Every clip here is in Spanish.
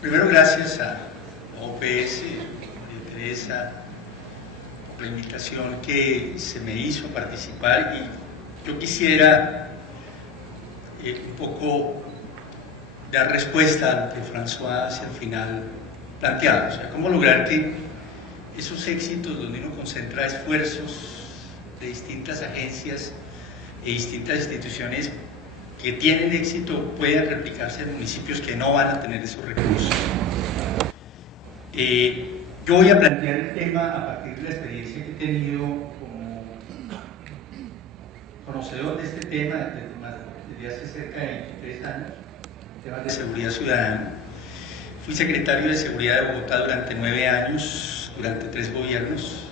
Primero, gracias a OPS, a Teresa, por la invitación que se me hizo a participar, y yo quisiera un poco dar respuesta a lo que François hacia el final planteaba, o sea, cómo lograr que esos éxitos donde uno concentra esfuerzos de distintas agencias e distintas instituciones que tienen éxito puedan replicarse en municipios que no van a tener esos recursos. Yo voy a plantear el tema a partir de la experiencia que he tenido como conocedor de este tema desde hace cerca de 23 años, temas de seguridad ciudadana. Fui secretario de Seguridad de Bogotá durante 9 años, durante 3 gobiernos,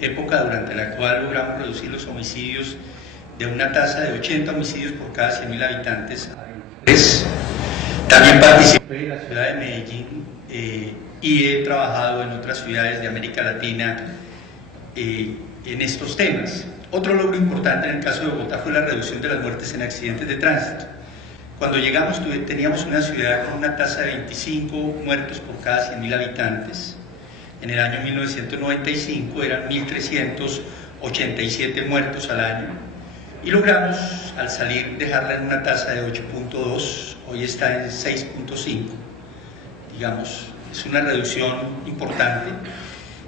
época durante la cual logramos reducir los homicidios de una tasa de 80 homicidios por cada 100.000 habitantes a 23. También participé en la ciudad de Medellín y he trabajado en otras ciudades de América Latina en estos temas. Otro logro importante en el caso de Bogotá fue la reducción de las muertes en accidentes de tránsito. Cuando llegamos teníamos una ciudad con una tasa de 25 muertos por cada 100.000 habitantes. En el año 1995 eran 1.387 muertos al año. Y logramos, al salir, dejarla en una tasa de 8.2, hoy está en 6.5. Digamos, es una reducción importante.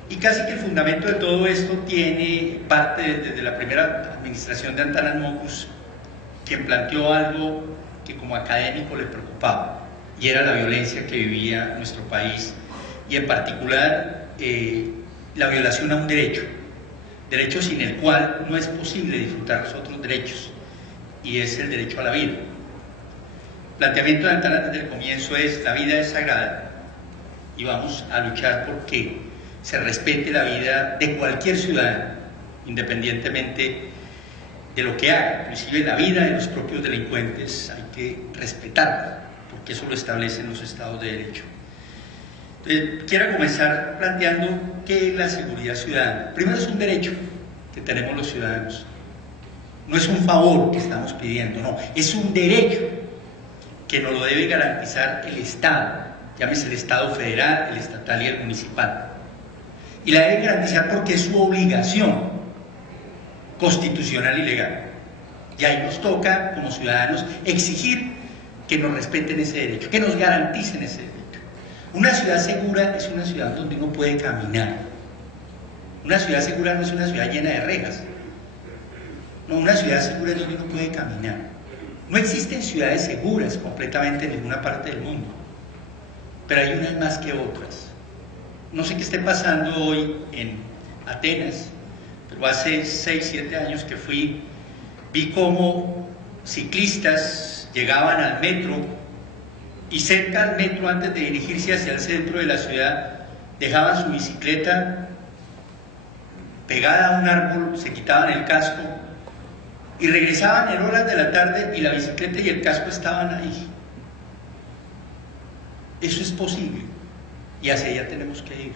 Y casi que el fundamento de todo esto tiene parte desde la primera administración de Antanas Mocus, quien planteó algo que como académico le preocupaba, y era la violencia que vivía nuestro país, y en particular la violación a un derecho sin el cual no es posible disfrutar los otros derechos, y es el derecho a la vida. El planteamiento de Antanas desde el comienzo es: la vida es sagrada y vamos a luchar por que se respete la vida de cualquier ciudadano, independientemente de lo que haga. Inclusive la vida de los propios delincuentes hay que respetarla, porque eso lo establecen los estados de derecho. Entonces, quiero comenzar planteando qué es la seguridad ciudadana. Primero, es un derecho que tenemos los ciudadanos. No es un favor que estamos pidiendo, no, es un derecho que nos lo debe garantizar el Estado, llámese el Estado federal, el estatal y el municipal. Y la debe garantizar porque es su obligación constitucional y legal. Y ahí nos toca, como ciudadanos, exigir que nos respeten ese derecho, que nos garanticen ese derecho. Una ciudad segura es una ciudad donde uno puede caminar. Una ciudad segura no es una ciudad llena de rejas. No, una ciudad segura es donde uno puede caminar. No existen ciudades seguras completamente en ninguna parte del mundo, pero hay unas más que otras. No sé qué esté pasando hoy en Atenas, pero hace 6, 7 años que fui, vi cómo ciclistas llegaban al metro y cerca al metro, antes de dirigirse hacia el centro de la ciudad, dejaban su bicicleta pegada a un árbol, se quitaban el casco y regresaban en horas de la tarde y la bicicleta y el casco estaban ahí. Eso es posible y hacia allá tenemos que ir.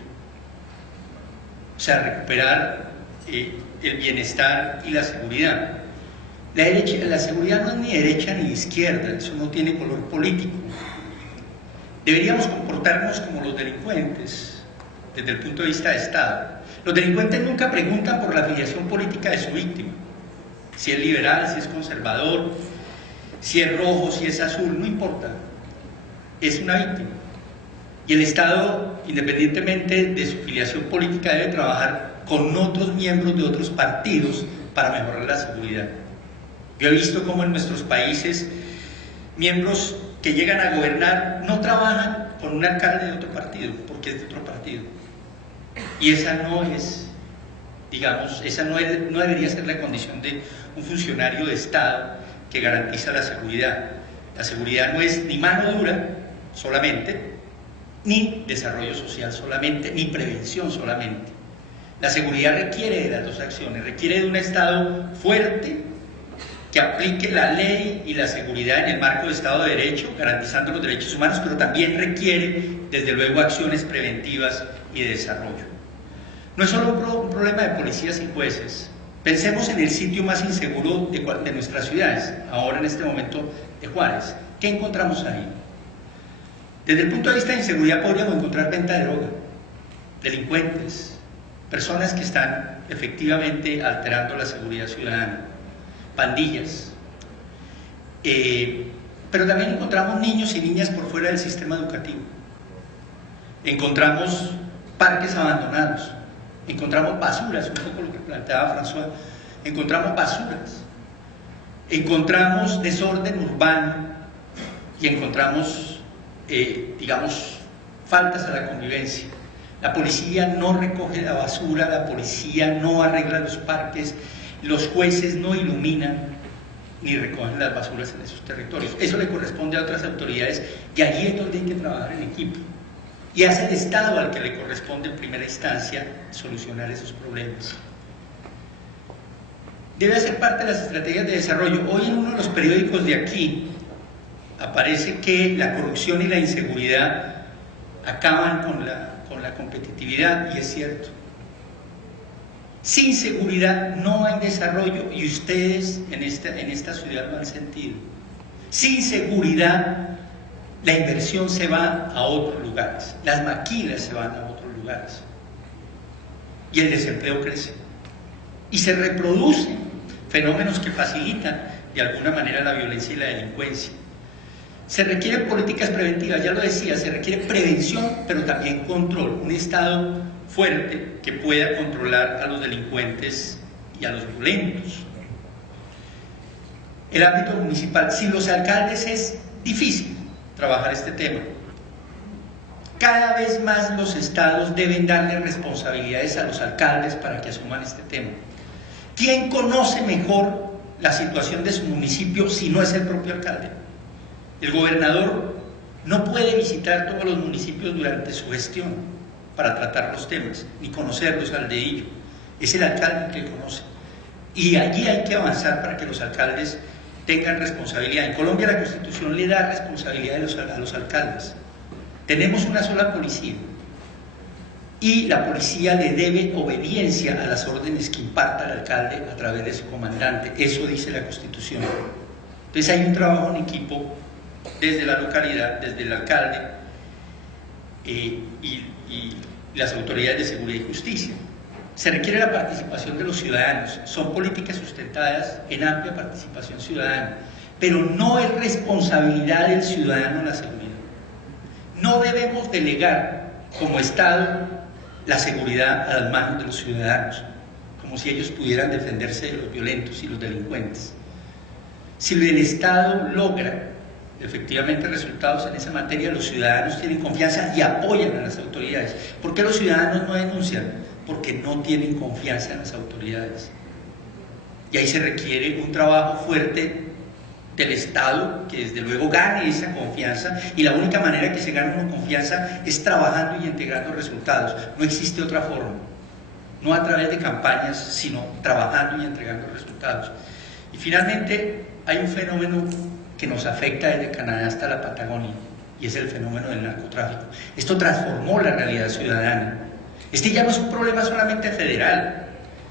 O sea, recuperar el bienestar y la seguridad. La seguridad no es ni derecha ni izquierda, eso no tiene color político. Deberíamos comportarnos como los delincuentes desde el punto de vista de Estado. Los delincuentes nunca preguntan por la afiliación política de su víctima, si es liberal, si es conservador, si es rojo, si es azul, no importa, es una víctima. Y el Estado, independientemente de su afiliación política, debe trabajar con otros miembros de otros partidos para mejorar la seguridad. Yo he visto cómo en nuestros países miembros que llegan a gobernar no trabajan con un alcalde de otro partido, porque es de otro partido. Y esa no es, digamos, no debería ser la condición de un funcionario de Estado que garantiza la seguridad. La seguridad no es ni mano dura solamente, ni desarrollo social solamente, ni prevención solamente. La seguridad requiere de las dos acciones, requiere de un Estado fuerte que aplique la ley y la seguridad en el marco de Estado de Derecho, garantizando los derechos humanos, pero también requiere, desde luego, acciones preventivas y de desarrollo. No es solo un problema de policías y jueces. Pensemos en el sitio más inseguro de nuestras ciudades, ahora en este momento de Juárez. ¿Qué encontramos ahí? Desde el punto de vista de inseguridad podríamos encontrar venta de droga, delincuentes, personas que están efectivamente alterando la seguridad ciudadana, pandillas, pero también encontramos niños y niñas por fuera del sistema educativo, encontramos parques abandonados, encontramos basuras, un poco lo que planteaba François, encontramos basuras, encontramos desorden urbano y encontramos, digamos, faltas a la convivencia. La policía no recoge la basura, la policía no arregla los parques, los jueces no iluminan ni recogen las basuras en esos territorios. Eso le corresponde a otras autoridades y allí es donde hay que trabajar en equipo. Y es el Estado al que le corresponde en primera instancia solucionar esos problemas. Debe ser parte de las estrategias de desarrollo. Hoy en uno de los periódicos de aquí aparece que la corrupción y la inseguridad acaban con la competitividad, y es cierto. Sin seguridad no hay desarrollo, y ustedes en esta ciudad lo han sentido. Sin seguridad la inversión se va a otros lugares, las maquilas se van a otros lugares y el desempleo crece y se reproducen fenómenos que facilitan de alguna manera la violencia y la delincuencia. Se requieren políticas preventivas, ya lo decía, se requiere prevención, pero también control, un Estado fuerte que pueda controlar a los delincuentes y a los violentos. El ámbito municipal, sin los alcaldes es difícil trabajar este tema. Cada vez más los estados deben darle responsabilidades a los alcaldes para que asuman este tema. ¿Quién conoce mejor la situación de su municipio si no es el propio alcalde? El gobernador no puede visitar todos los municipios durante su gestión para tratar los temas, ni conocerlos al dedillo. Es el alcalde que conoce. Y allí hay que avanzar para que los alcaldes tengan responsabilidad. En Colombia la Constitución le da responsabilidad a los alcaldes. Tenemos una sola policía y la policía le debe obediencia a las órdenes que imparta el alcalde a través de su comandante. Eso dice la Constitución. Entonces hay un trabajo en equipo desde la localidad, desde el alcalde y las autoridades de seguridad y justicia. Se requiere la participación de los ciudadanos, son políticas sustentadas en amplia participación ciudadana, pero no es responsabilidad del ciudadano la seguridad. No debemos delegar como Estado la seguridad a las manos de los ciudadanos, como si ellos pudieran defenderse de los violentos y los delincuentes. Si el Estado logra efectivamente resultados en esa materia, los ciudadanos tienen confianza y apoyan a las autoridades. ¿Por qué los ciudadanos no denuncian? Porque no tienen confianza en las autoridades. Y ahí se requiere un trabajo fuerte del Estado que desde luego gane esa confianza, y la única manera que se gane una confianza es trabajando y integrando resultados. No existe otra forma, no a través de campañas, sino trabajando y entregando resultados. Y finalmente hay un fenómeno que nos afecta desde Canadá hasta la Patagonia, y es el fenómeno del narcotráfico. Esto transformó la realidad ciudadana. Este ya no es un problema solamente federal,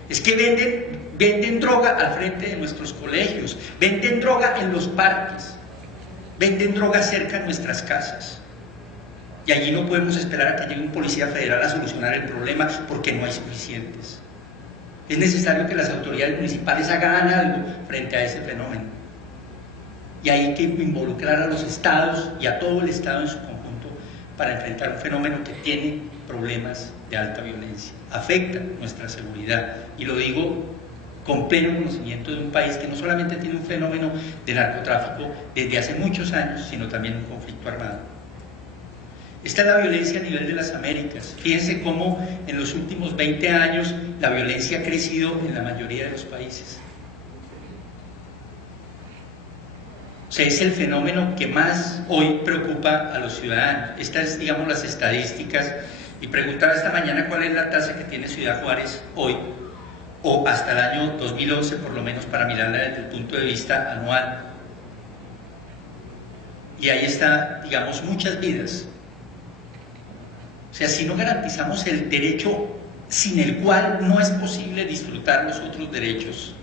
es que venden droga al frente de nuestros colegios, venden droga en los parques, venden droga cerca de nuestras casas, y allí no podemos esperar a que llegue un policía federal a solucionar el problema porque no hay suficientes. Es necesario que las autoridades municipales hagan algo frente a ese fenómeno. Y hay que involucrar a los estados y a todo el Estado en su conjunto para enfrentar un fenómeno que tiene problemas de alta violencia, afecta nuestra seguridad, y lo digo con pleno conocimiento de un país que no solamente tiene un fenómeno de narcotráfico desde hace muchos años, sino también un conflicto armado. Esta es la violencia a nivel de las Américas. Fíjense cómo en los últimos 20 años la violencia ha crecido en la mayoría de los países. O sea, es el fenómeno que más hoy preocupa a los ciudadanos. Estas, digamos, las estadísticas. Y preguntaba esta mañana cuál es la tasa que tiene Ciudad Juárez hoy, o hasta el año 2011 por lo menos, para mirarla desde el punto de vista anual. Y ahí está, digamos, muchas vidas. O sea, si no garantizamos el derecho sin el cual no es posible disfrutar los otros derechos,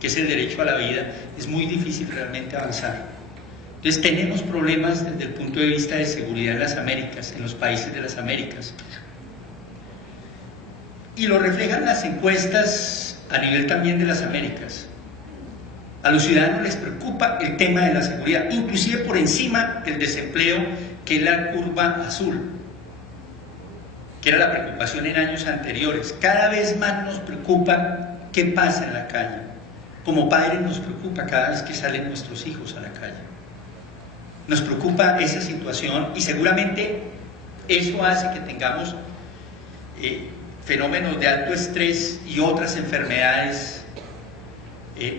que es el derecho a la vida, es muy difícil realmente avanzar. Entonces tenemos problemas desde el punto de vista de seguridad en las Américas, en los países de las Américas. Y lo reflejan las encuestas a nivel también de las Américas. A los ciudadanos les preocupa el tema de la seguridad, inclusive por encima del desempleo, que es la curva azul, que era la preocupación en años anteriores. Cada vez más nos preocupa qué pasa en la calle. Como padres nos preocupa cada vez que salen nuestros hijos a la calle. Nos preocupa esa situación y seguramente eso hace que tengamos fenómenos de alto estrés y otras enfermedades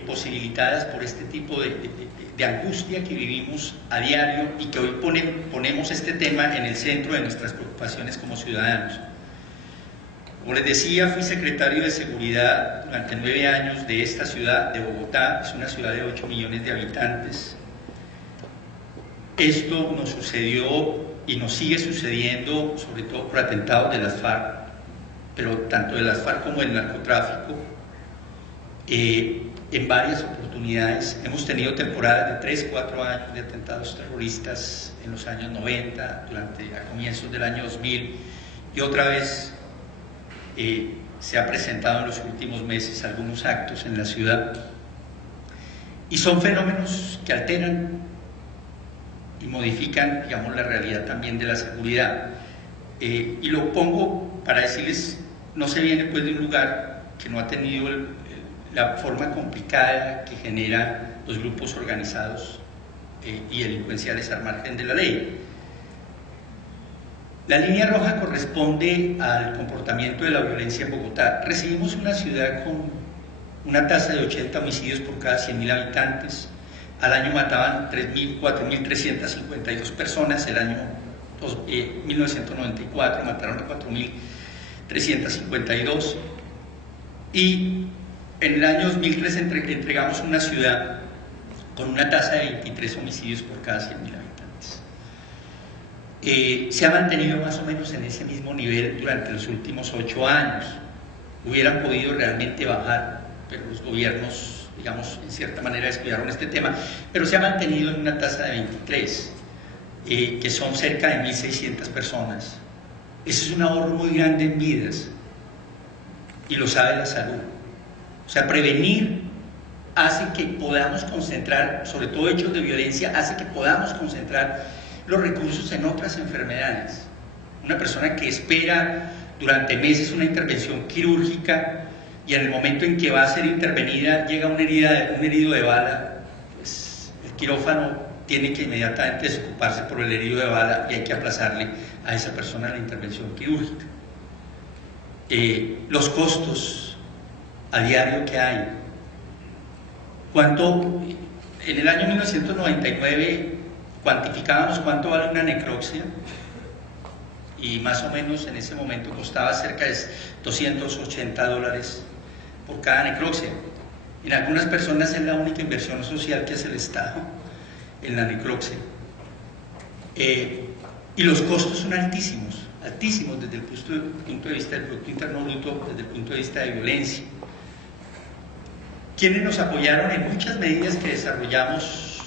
posibilitadas por este tipo de angustia que vivimos a diario y que hoy ponemos este tema en el centro de nuestras preocupaciones como ciudadanos. Como les decía, fui secretario de Seguridad durante 9 años de esta ciudad, de Bogotá. Es una ciudad de 8 millones de habitantes. Esto nos sucedió y nos sigue sucediendo, sobre todo por atentados de las FARC, pero tanto de las FARC como del narcotráfico. En varias oportunidades hemos tenido temporadas de 3, 4 años de atentados terroristas en los años 90, a comienzos del año 2000, y otra vez se ha presentado en los últimos meses algunos actos en la ciudad. Y son fenómenos que alteran y modifican, digamos, la realidad también de la seguridad. Y lo pongo para decirles, no se viene pues de un lugar que no ha tenido la forma complicada que generan los grupos organizados y delincuenciales al margen de la ley. La línea roja corresponde al comportamiento de la violencia en Bogotá. Recibimos una ciudad con una tasa de 80 homicidios por cada 100.000 habitantes. Al año mataban 4.352 personas. El año 1994 mataron a 4.352. Y en el año 2003 entregamos una ciudad con una tasa de 23 homicidios por cada 100.000 habitantes. Se ha mantenido más o menos en ese mismo nivel durante los últimos 8 años. Hubieran podido realmente bajar, pero los gobiernos, digamos, en cierta manera descuidaron este tema, pero se ha mantenido en una tasa de 23, que son cerca de 1.600 personas. Eso es un ahorro muy grande en vidas, y lo sabe la salud. O sea, prevenir hace que podamos concentrar, sobre todo hechos de violencia, hace que podamos concentrar los recursos en otras enfermedades. Una persona que espera durante meses una intervención quirúrgica y en el momento en que va a ser intervenida llega un herido de bala, pues el quirófano tiene que inmediatamente desocuparse por el herido de bala y hay que aplazarle a esa persona la intervención quirúrgica. Los costos a diario que hay. En el año 1999 cuantificábamos cuánto vale una necropsia y más o menos en ese momento costaba cerca de $280 por cada necropsia. En algunas personas es la única inversión social que hace el Estado en la necropsia. Y los costos son altísimos desde el punto de vista del Producto Interno Bruto, desde el punto de vista de violencia. Quienes nos apoyaron en muchas medidas que desarrollamos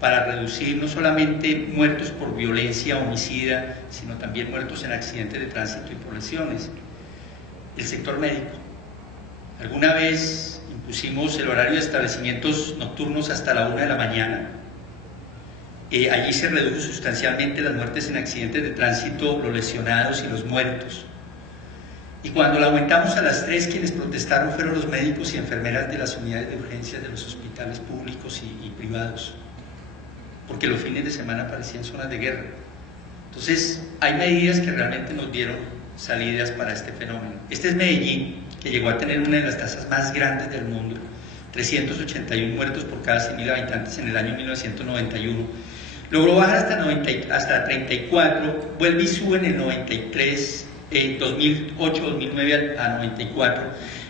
para reducir no solamente muertos por violencia homicida, sino también muertos en accidentes de tránsito y por lesiones. El sector médico. Alguna vez impusimos el horario de establecimientos nocturnos hasta la 1 de la mañana. Allí se redujo sustancialmente las muertes en accidentes de tránsito, los lesionados y los muertos. Y cuando la aumentamos a las 3, quienes protestaron fueron los médicos y enfermeras de las unidades de urgencias de los hospitales públicos y privados, porque los fines de semana parecían zonas de guerra. Entonces, hay medidas que realmente nos dieron salidas para este fenómeno. Este es Medellín, que llegó a tener una de las tasas más grandes del mundo, 381 muertos por cada 100.000 habitantes en el año 1991. Logró bajar hasta 34, vuelve y sube en el 93, 2008-2009 a 94,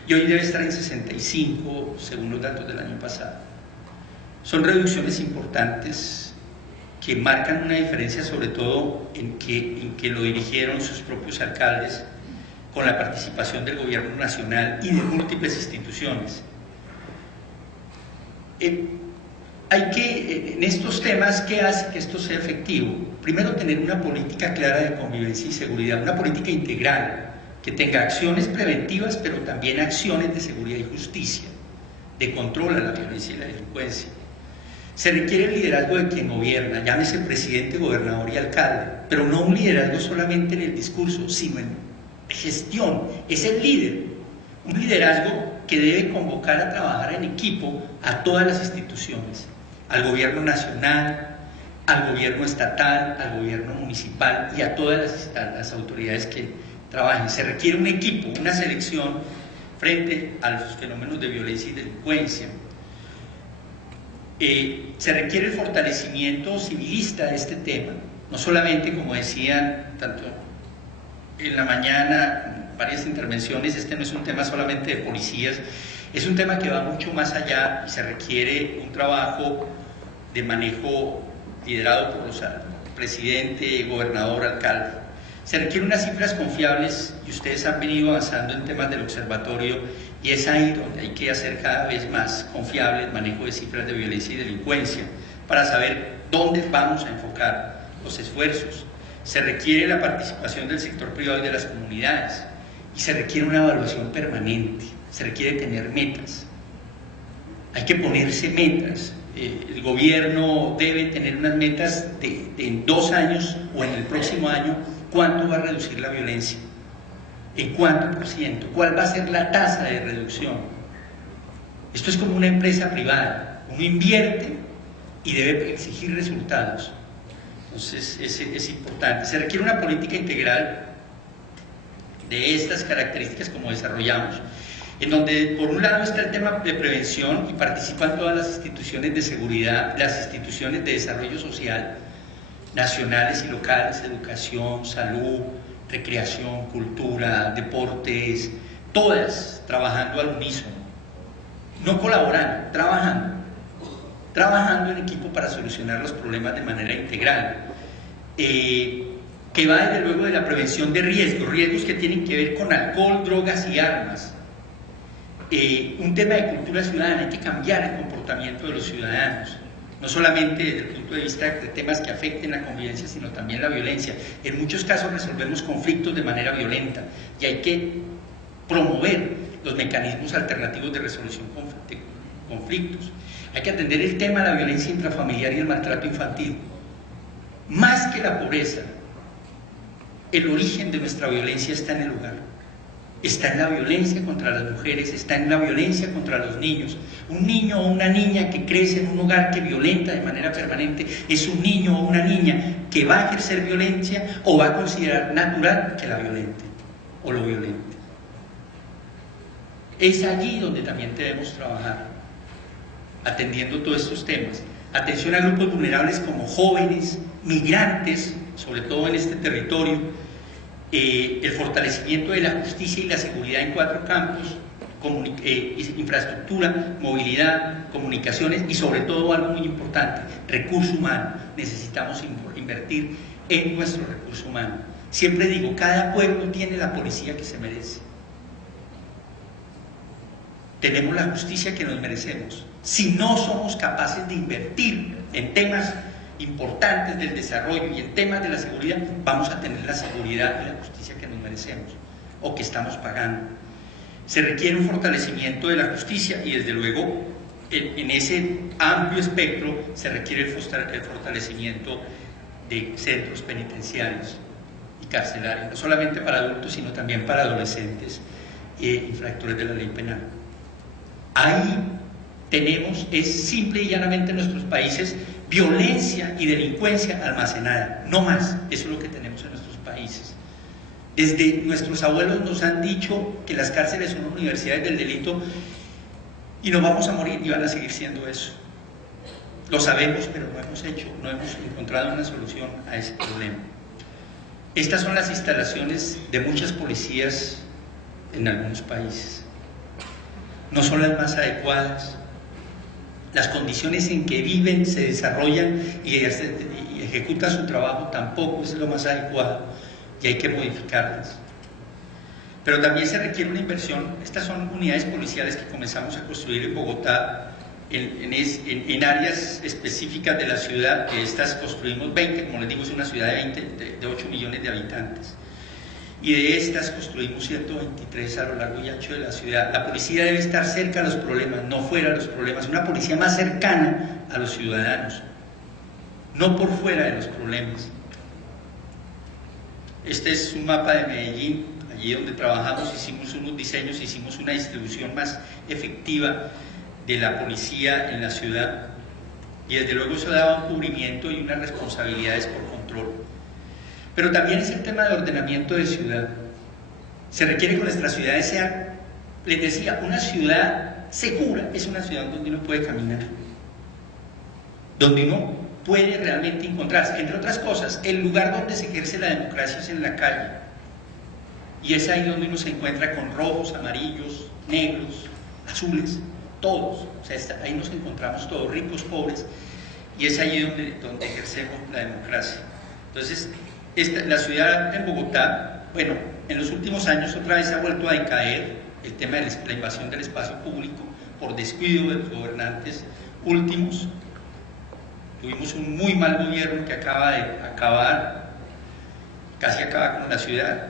y hoy debe estar en 65 según los datos del año pasado. Son reducciones importantes que marcan una diferencia, sobre todo en que lo dirigieron sus propios alcaldes con la participación del gobierno nacional y de múltiples instituciones. hay que, en estos temas, ¿qué hace que esto sea efectivo? Primero, tener una política clara de convivencia y seguridad, una política integral, que tenga acciones preventivas, pero también acciones de seguridad y justicia, de control a la violencia y la delincuencia. Se requiere el liderazgo de quien gobierna, llámese presidente, gobernador y alcalde, pero no un liderazgo solamente en el discurso, sino en gestión. Es el líder, un liderazgo que debe convocar a trabajar en equipo a todas las instituciones, al gobierno nacional, al gobierno estatal, al gobierno municipal y a todas las autoridades que trabajen. Se requiere un equipo, una selección frente a los fenómenos de violencia y delincuencia. Se requiere el fortalecimiento civilista de este tema, no solamente, como decían tanto en la mañana, varias intervenciones, este no es un tema solamente de policías, es un tema que va mucho más allá y se requiere un trabajo de manejo liderado por los presidente, gobernador, alcalde. Se requieren unas cifras confiables y ustedes han venido avanzando en temas del observatorio y es ahí donde hay que hacer cada vez más confiable el manejo de cifras de violencia y delincuencia para saber dónde vamos a enfocar los esfuerzos. Se requiere la participación del sector privado y de las comunidades y se requiere una evaluación permanente, se requiere tener metas. Hay que ponerse metas. El gobierno debe tener unas metas de en 2 años o en el próximo año, ¿cuánto va a reducir la violencia? ¿En cuánto por ciento? ¿Cuál va a ser la tasa de reducción? Esto es como una empresa privada. Uno invierte y debe exigir resultados. Entonces, es importante. Se requiere una política integral de estas características como desarrollamos, en donde por un lado está el tema de prevención y participan todas las instituciones de seguridad, las instituciones de desarrollo social, nacionales y locales, educación, salud, recreación, cultura, deportes, todas trabajando al unísono, no colaborando, trabajando en equipo para solucionar los problemas de manera integral, que va desde luego de la prevención de riesgos que tienen que ver con alcohol, drogas y armas. Un tema de cultura ciudadana, hay que cambiar el comportamiento de los ciudadanos, no solamente desde el punto de vista de temas que afecten la convivencia, sino también la violencia. En muchos casos resolvemos conflictos de manera violenta y hay que promover los mecanismos alternativos de resolución de conflictos. Hay que atender el tema de la violencia intrafamiliar y el maltrato infantil. Más que la pobreza, el origen de nuestra violencia está en el hogar. Está en la violencia contra las mujeres, está en la violencia contra los niños. Un niño o una niña que crece en un hogar que violenta de manera permanente es un niño o una niña que va a ejercer violencia o va a considerar natural que la violente o lo violente. Es allí donde también debemos trabajar, atendiendo todos estos temas. Atención a grupos vulnerables como jóvenes, migrantes, sobre todo en este territorio, el fortalecimiento de la justicia y la seguridad en 4 campos, infraestructura, movilidad, comunicaciones y sobre todo algo muy importante, recurso humano. Necesitamos invertir en nuestro recurso humano. Siempre digo, cada pueblo tiene la policía que se merece. Tenemos la justicia que nos merecemos. Si no somos capaces de invertir en temas importantes del desarrollo y en temas de la seguridad, vamos a tener la seguridad y la justicia que nos merecemos o que estamos pagando. Se requiere un fortalecimiento de la justicia y desde luego en ese amplio espectro se requiere el fortalecimiento de centros penitenciarios y carcelarios, no solamente para adultos sino también para adolescentes e infractores de la ley penal. Ahí tenemos, es simple y llanamente en nuestros países, violencia y delincuencia almacenada, no más. Eso es lo que tenemos en nuestros países. Desde nuestros abuelos nos han dicho que las cárceles son universidades del delito y nos vamos a morir y van a seguir siendo eso. Lo sabemos, pero no hemos encontrado una solución a ese problema. Estas son las instalaciones de muchas policías en algunos países. No son las más adecuadas. Las condiciones en que viven, se desarrollan y ejecutan su trabajo tampoco es lo más adecuado y hay que modificarlas. Pero también se requiere una inversión. Estas son unidades policiales que comenzamos a construir en Bogotá en áreas específicas de la ciudad. De estas construimos 20, como les digo, es una ciudad de 8 millones de habitantes. Y de estas construimos 123 a lo largo y ancho de la ciudad. La policía debe estar cerca a los problemas, no fuera de los problemas. Una policía más cercana a los ciudadanos, no por fuera de los problemas. Este es un mapa de Medellín, allí donde trabajamos, hicimos unos diseños, hicimos una distribución más efectiva de la policía en la ciudad, y desde luego eso daba un cubrimiento y unas responsabilidades por control. Pero también es el tema de ordenamiento de ciudad. Se requiere que nuestras ciudades sean, les decía, una ciudad segura. Es una ciudad donde uno puede caminar, donde uno puede realmente encontrarse. Entre otras cosas, el lugar donde se ejerce la democracia es en la calle, y es ahí donde uno se encuentra con rojos, amarillos, negros, azules, todos. O sea, ahí nos encontramos todos, ricos, pobres, y es ahí donde ejercemos la democracia. Entonces, la ciudad en Bogotá, bueno, en los últimos años otra vez ha vuelto a decaer el tema de la invasión del espacio público por descuido de los gobernantes últimos. Tuvimos un muy mal gobierno que acaba de acabar, casi acaba con la ciudad.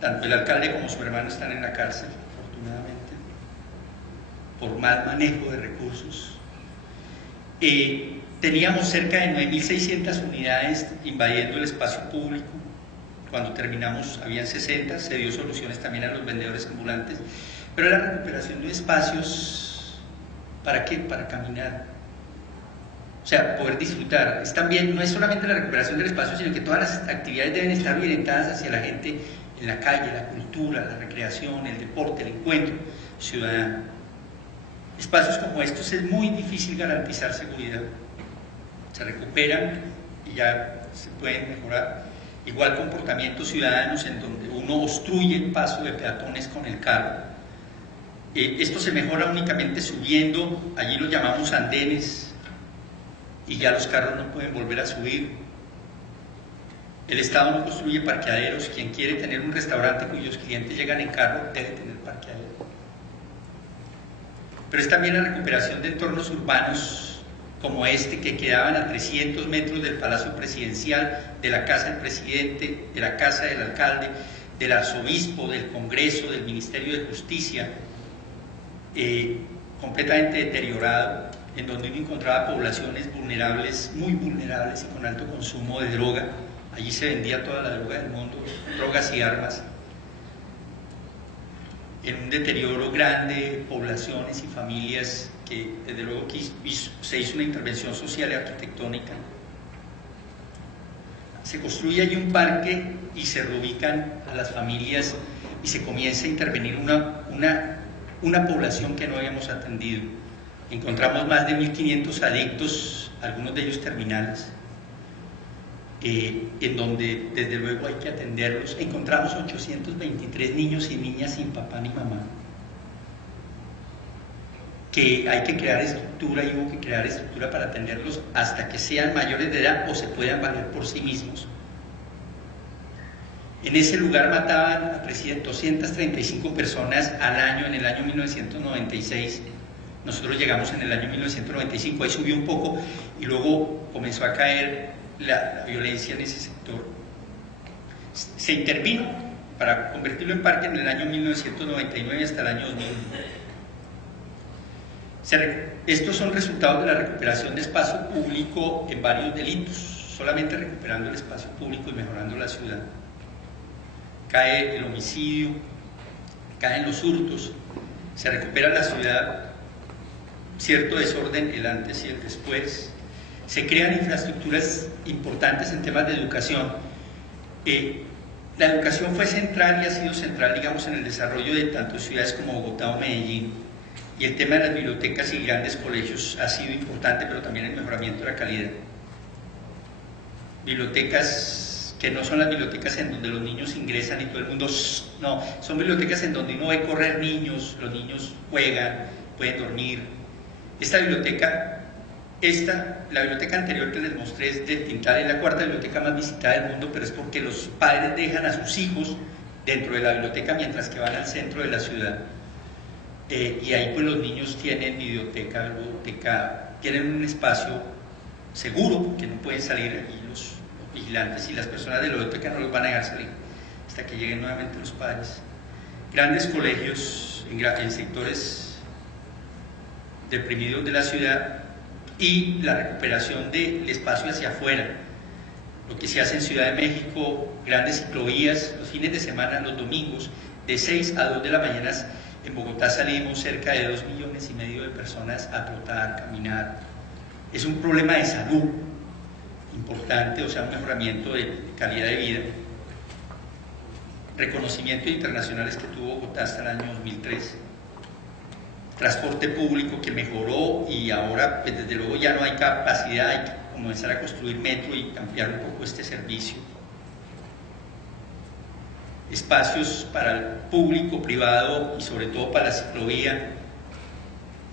Tanto el alcalde como su hermano están en la cárcel, afortunadamente, por mal manejo de recursos. Teníamos cerca de 9.600 unidades invadiendo el espacio público. Cuando terminamos habían 60, se dio soluciones también a los vendedores ambulantes, pero la recuperación de espacios, ¿para qué? Para caminar. O sea, poder disfrutar. Es también, no es solamente la recuperación del espacio, sino que todas las actividades deben estar orientadas hacia la gente en la calle, la cultura, la recreación, el deporte, el encuentro ciudadano. Espacios como estos es muy difícil garantizar seguridad. Se recuperan y ya se pueden mejorar. Igual comportamientos ciudadanos en donde uno obstruye el paso de peatones con el carro. Esto se mejora únicamente subiendo, allí lo llamamos andenes, y ya los carros no pueden volver a subir. El Estado no construye parqueaderos. Quien quiere tener un restaurante cuyos clientes llegan en carro debe tener parqueadero. Pero es también la recuperación de entornos urbanos como este, que quedaban a 300 metros del Palacio Presidencial, de la casa del presidente, de la casa del alcalde, del arzobispo, del Congreso, del Ministerio de Justicia, completamente deteriorado, en donde uno encontraba poblaciones vulnerables, muy vulnerables y con alto consumo de droga. Allí se vendía toda la droga del mundo, drogas y armas. En un deterioro grande, poblaciones y familias que desde luego se hizo una intervención social y arquitectónica. Se construye allí un parque y se reubican a las familias y se comienza a intervenir una población que no habíamos atendido. Encontramos más de 1.500 adictos, algunos de ellos terminales, en donde desde luego hay que atenderlos. Encontramos 823 niños y niñas sin papá ni mamá, que hay que crear estructura, y hubo que crear estructura para atenderlos hasta que sean mayores de edad o se puedan valer por sí mismos. En ese lugar mataban a 235 personas al año en el año 1996. Nosotros llegamos en el año 1995, ahí subió un poco y luego comenzó a caer la violencia en ese sector. Se intervino para convertirlo en parque en el año 1999 hasta el año 2000. Estos son resultados de la recuperación de espacio público en varios delitos, solamente recuperando el espacio público y mejorando la ciudad. Cae el homicidio, caen los hurtos, se recupera la ciudad, cierto desorden, el antes y el después. Se crean infraestructuras importantes en temas de educación. La educación fue central y ha sido central, digamos, en el desarrollo de tanto ciudades como Bogotá o Medellín. Y el tema de las bibliotecas y grandes colegios ha sido importante, pero también el mejoramiento de la calidad. Bibliotecas que no son las bibliotecas en donde los niños ingresan y todo el mundo, no, son bibliotecas en donde uno ve correr niños, los niños juegan, pueden dormir. Esta biblioteca, la biblioteca anterior que les mostré es del Tintal, es la cuarta biblioteca más visitada del mundo, pero es porque los padres dejan a sus hijos dentro de la biblioteca mientras que van al centro de la ciudad. y ahí pues los niños tienen biblioteca, tienen un espacio seguro, porque no pueden salir allí los vigilantes, y las personas de la biblioteca no los van a dejar salir hasta que lleguen nuevamente los padres. Grandes colegios en sectores deprimidos de la ciudad, y la recuperación del espacio hacia afuera, lo que se hace en Ciudad de México, grandes ciclovías, los fines de semana, los domingos, de 6 a 2 de la mañana. En Bogotá salimos cerca de 2,5 millones de personas a trotar, caminar. Es un problema de salud importante, o sea, un mejoramiento de calidad de vida. Reconocimientos internacionales que tuvo Bogotá hasta el año 2003. Transporte público que mejoró, y ahora pues desde luego ya no hay capacidad, hay que comenzar a construir metro y ampliar un poco este servicio. Espacios para el público, privado y sobre todo para la ciclovía.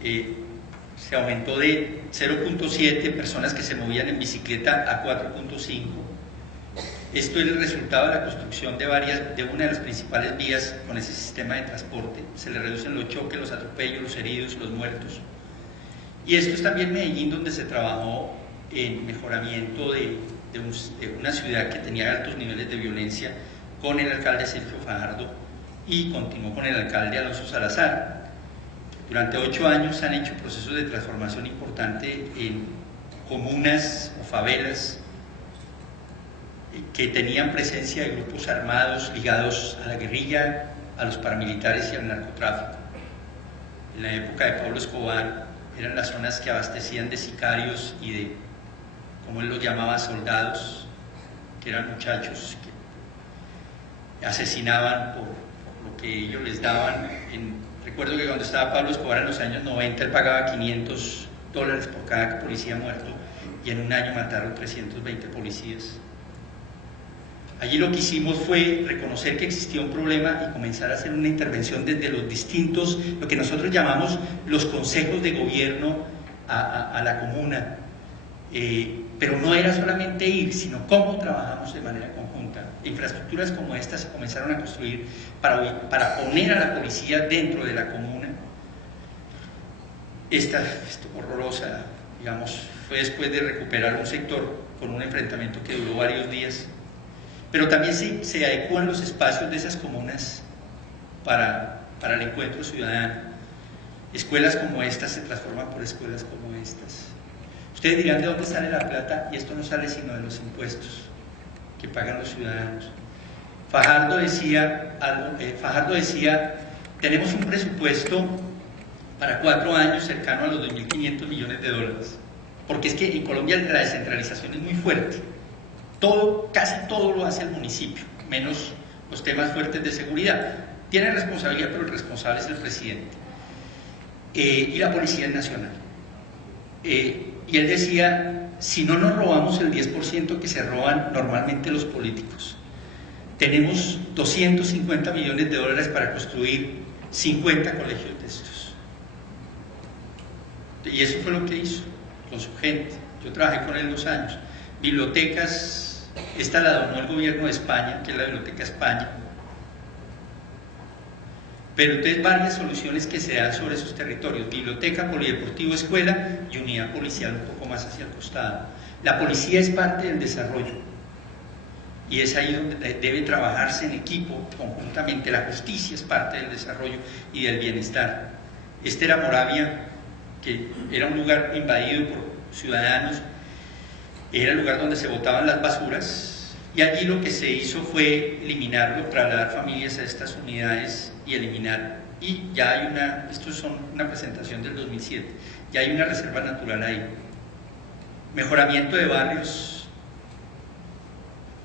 Se aumentó de 0,7 personas que se movían en bicicleta a 4,5. Esto es el resultado de la construcción de una de las principales vías con ese sistema de transporte. Se le reducen los choques, los atropellos, los heridos, los muertos. Y esto es también Medellín, donde se trabajó en mejoramiento de una ciudad que tenía altos niveles de violencia, con el alcalde Sergio Fajardo, y continuó con el alcalde Alonso Salazar. Durante 8 años se han hecho procesos de transformación importante en comunas o favelas que tenían presencia de grupos armados ligados a la guerrilla, a los paramilitares y al narcotráfico. En la época de Pablo Escobar eran las zonas que abastecían de sicarios y de, como él los llamaba, soldados, que eran muchachos que asesinaban por lo que ellos les daban. Recuerdo que cuando estaba Pablo Escobar en los años 90, él pagaba $500 por cada policía muerto, y en un año mataron 320 policías. Allí lo que hicimos fue reconocer que existía un problema y comenzar a hacer una intervención desde los distintos, lo que nosotros llamamos los consejos de gobierno a la comuna. Pero no era solamente ir, sino cómo trabajamos de manera conjunta. Infraestructuras como estas se comenzaron a construir para poner a la policía dentro de la comuna. Esta horrorosa, digamos, fue después de recuperar un sector con un enfrentamiento que duró varios días. Pero también se adecúan los espacios de esas comunas para el encuentro ciudadano. Escuelas como estas se transforman por escuelas como estas. Ustedes dirán, ¿de dónde sale la plata? Y esto no sale sino de los impuestos que pagan los ciudadanos. Fajardo decía, tenemos un presupuesto para 4 años cercano a los 2.500 millones de dólares. Porque es que en Colombia la descentralización es muy fuerte. Casi todo lo hace el municipio, menos los temas fuertes de seguridad. Tiene responsabilidad, pero el responsable es el presidente. Y la Policía Nacional. Y él decía, si no nos robamos el 10% que se roban normalmente los políticos, tenemos 250 millones de dólares para construir 50 colegios de estos. Y eso fue lo que hizo con su gente. Yo trabajé con él 2 años. Bibliotecas. Esta la donó el gobierno de España, que es la Biblioteca España. Pero entonces varias soluciones que se dan sobre esos territorios: biblioteca, polideportivo, escuela y unidad policial un poco más hacia el costado. La policía es parte del desarrollo, y es ahí donde debe trabajarse en equipo, conjuntamente. La justicia es parte del desarrollo y del bienestar. Este era Moravia, que era un lugar invadido por ciudadanos. Era el lugar donde se botaban las basuras, y allí lo que se hizo fue eliminarlo, trasladar familias a estas unidades y eliminar. Y ya hay esto es una presentación del 2007, ya hay una reserva natural ahí. Mejoramiento de barrios,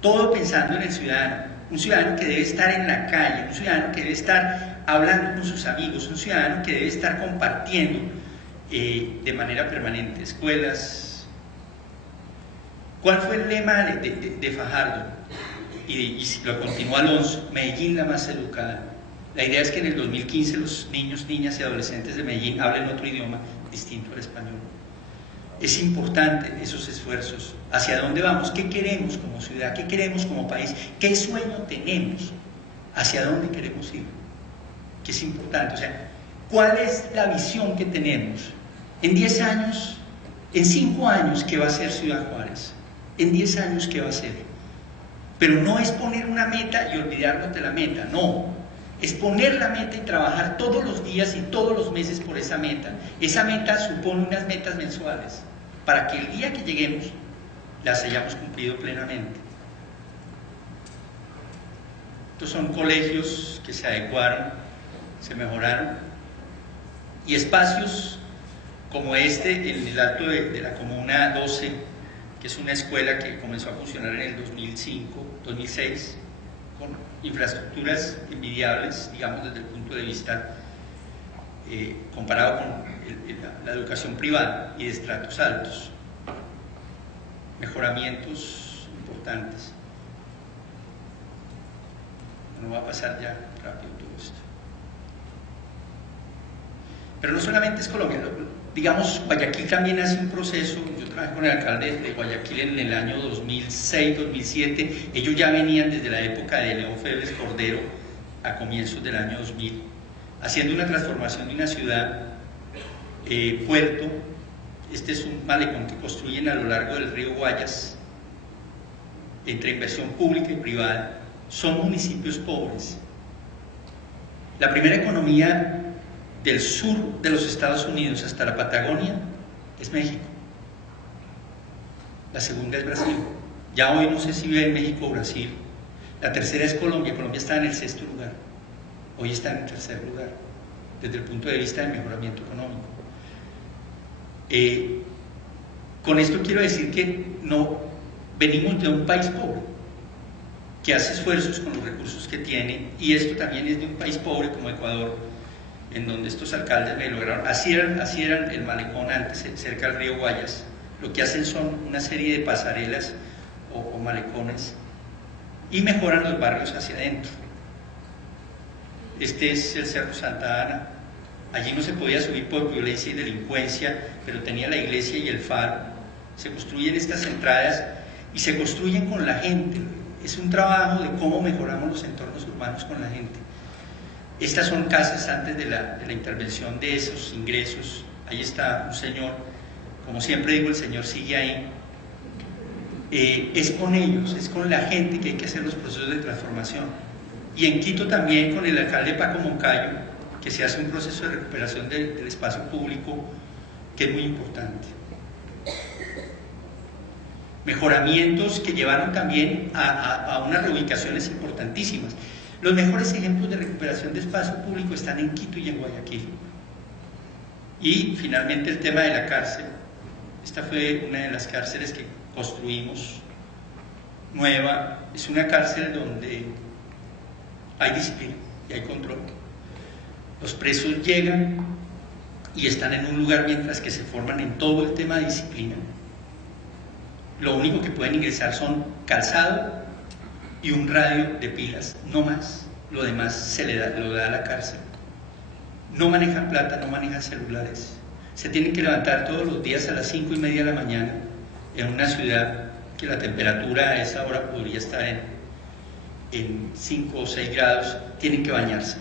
todo pensando en el ciudadano, un ciudadano que debe estar en la calle, un ciudadano que debe estar hablando con sus amigos, un ciudadano que debe estar compartiendo de manera permanente. Escuelas. ¿Cuál fue el lema de Fajardo? Y lo continuó Alonso: Medellín la más educada. La idea es que en el 2015 los niños, niñas y adolescentes de Medellín hablen otro idioma distinto al español. Es importante esos esfuerzos. ¿Hacia dónde vamos? ¿Qué queremos como ciudad? ¿Qué queremos como país? ¿Qué sueño tenemos? ¿Hacia dónde queremos ir? Que es importante. O sea, ¿Cuál es la visión que tenemos? En 10 años, en 5 años, ¿qué va a ser Ciudad Juárez? En 10 años, ¿qué va a ser? Pero no es poner una meta y olvidarnos de la meta, no. Es poner la meta y trabajar todos los días y todos los meses por esa meta. Esa meta supone unas metas mensuales, para que el día que lleguemos, las hayamos cumplido plenamente. Estos son colegios que se adecuaron, se mejoraron, y espacios como este en el alto de la Comuna 12, que es una escuela que comenzó a funcionar en el 2006, con infraestructuras envidiables, digamos, desde el punto de vista comparado con la educación privada y de estratos altos. Mejoramientos importantes. No va a pasar ya rápido todo esto. Pero no solamente es Colombia, digamos, Guayaquil también hace un proceso. Yo trabajé con el alcalde de Guayaquil en el año 2006, 2007, ellos ya venían desde la época de León Febres Cordero a comienzos del año 2000, haciendo una transformación de una ciudad, puerto. Este es un malecón que construyen a lo largo del río Guayas, entre inversión pública y privada. Son municipios pobres. La primera economía del sur de los Estados Unidos hasta la Patagonia es México. La segunda es Brasil. Ya hoy no sé si vive en México o Brasil. La tercera es Colombia. Colombia está en el 6º lugar. Hoy está en el 3er lugar, desde el punto de vista de mejoramiento económico. Con esto quiero decir que no venimos de un país pobre, que hace esfuerzos con los recursos que tiene, y esto también es de un país pobre como Ecuador, en donde estos alcaldes me lograron, así eran el malecón antes, cerca del río Guayas. Lo que hacen son una serie de pasarelas o malecones y mejoran los barrios hacia adentro. Este es el Cerro Santa Ana. Allí no se podía subir por violencia y delincuencia, pero tenía la iglesia y el faro. Se construyen estas entradas y se construyen con la gente. Es un trabajo de cómo mejoramos los entornos urbanos con la gente. Estas son casas antes de la intervención de esos ingresos. Ahí está un señor, como siempre digo, el señor sigue ahí. Es con ellos, es con la gente que hay que hacer los procesos de transformación. Y en Quito también con el alcalde Paco Moncayo, que se hace un proceso de recuperación del espacio público que es muy importante. Mejoramientos que llevaron también a unas reubicaciones importantísimas. Los mejores ejemplos de recuperación de espacio público están en Quito y en Guayaquil. Y finalmente el tema de la cárcel. Esta fue una de las cárceles que construimos, nueva. Es una cárcel donde hay disciplina y hay control. Los presos llegan y están en un lugar mientras que se forman en todo el tema de disciplina. Lo único que pueden ingresar son calzado y un radio de pilas, no más. Lo demás lo da a la cárcel. No manejan plata, no manejan celulares. Se tienen que levantar todos los días a las 5:30 de la mañana en una ciudad que la temperatura a esa hora podría estar en 5 o 6 grados. Tienen que bañarse,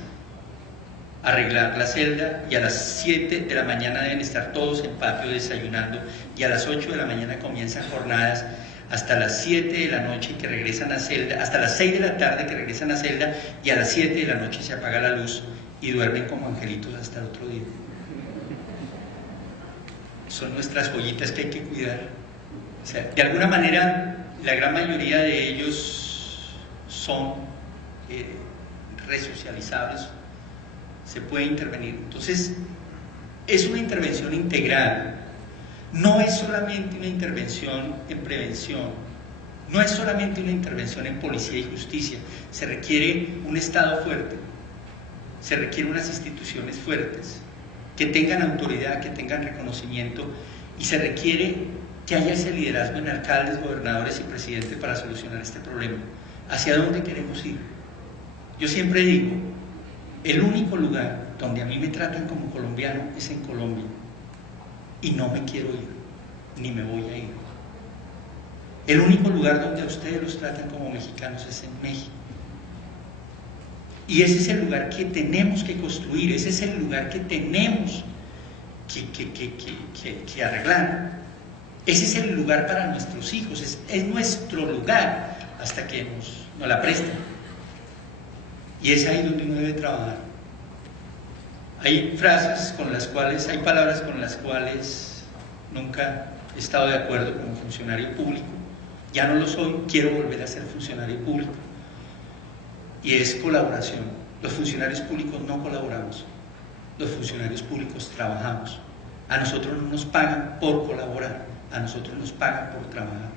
arreglar la celda, y a las 7 de la mañana deben estar todos en patio desayunando, y a las 8 de la mañana comienzan jornadas hasta las 7 de la noche que regresan a celda, hasta las 6 de la tarde que regresan a celda, y a las 7 de la noche se apaga la luz y duermen como angelitos hasta el otro día. Son nuestras joyitas que hay que cuidar. O sea, de alguna manera la gran mayoría de ellos son resocializables, se puede intervenir. Entonces es una intervención integral. No es solamente una intervención en prevención, no es solamente una intervención en policía y justicia. Se requiere un Estado fuerte, se requieren unas instituciones fuertes, que tengan autoridad, que tengan reconocimiento, y se requiere que haya ese liderazgo en alcaldes, gobernadores y presidentes para solucionar este problema. ¿Hacia dónde queremos ir? Yo siempre digo, el único lugar donde a mí me tratan como colombiano es en Colombia. Y no me quiero ir, ni me voy a ir. El único lugar donde a ustedes los tratan como mexicanos es en México. Y ese es el lugar que tenemos que construir, ese es el lugar que tenemos que arreglar. Ese es el lugar para nuestros hijos, es nuestro lugar hasta que nos la presten. Y es ahí donde uno debe trabajar. Hay frases con las cuales, hay palabras con las cuales nunca he estado de acuerdo como funcionario público. Ya no lo soy, quiero volver a ser funcionario público. Y es colaboración. Los funcionarios públicos no colaboramos, los funcionarios públicos trabajamos. A nosotros no nos pagan por colaborar, a nosotros nos pagan por trabajar.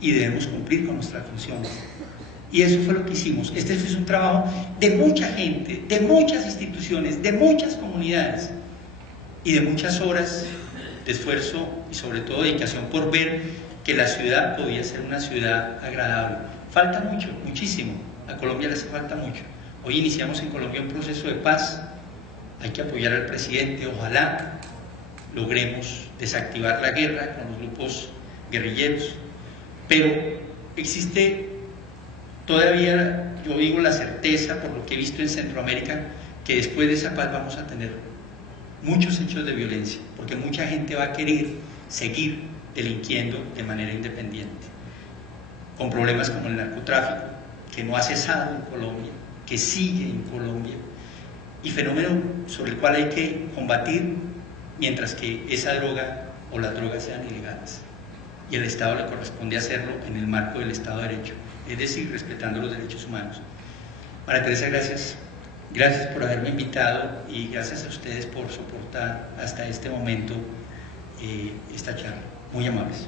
Y debemos cumplir con nuestra función. Y eso fue lo que hicimos. Este es un trabajo de mucha gente, de muchas instituciones, de muchas comunidades y de muchas horas de esfuerzo y sobre todo dedicación por ver que la ciudad podía ser una ciudad agradable. Falta mucho, muchísimo. A Colombia le hace falta mucho. Hoy iniciamos en Colombia un proceso de paz. Hay que apoyar al presidente. Ojalá logremos desactivar la guerra con los grupos guerrilleros. Pero existe todavía, yo digo, la certeza, por lo que he visto en Centroamérica, que después de esa paz vamos a tener muchos hechos de violencia, porque mucha gente va a querer seguir delinquiendo de manera independiente, con problemas como el narcotráfico, que no ha cesado en Colombia, que sigue en Colombia, y fenómeno sobre el cual hay que combatir mientras que esa droga o las drogas sean ilegales. Y al Estado le corresponde hacerlo en el marco del Estado de Derecho, es decir, respetando los derechos humanos. María Teresa, gracias. Gracias por haberme invitado y gracias a ustedes por soportar hasta este momento esta charla. Muy amables.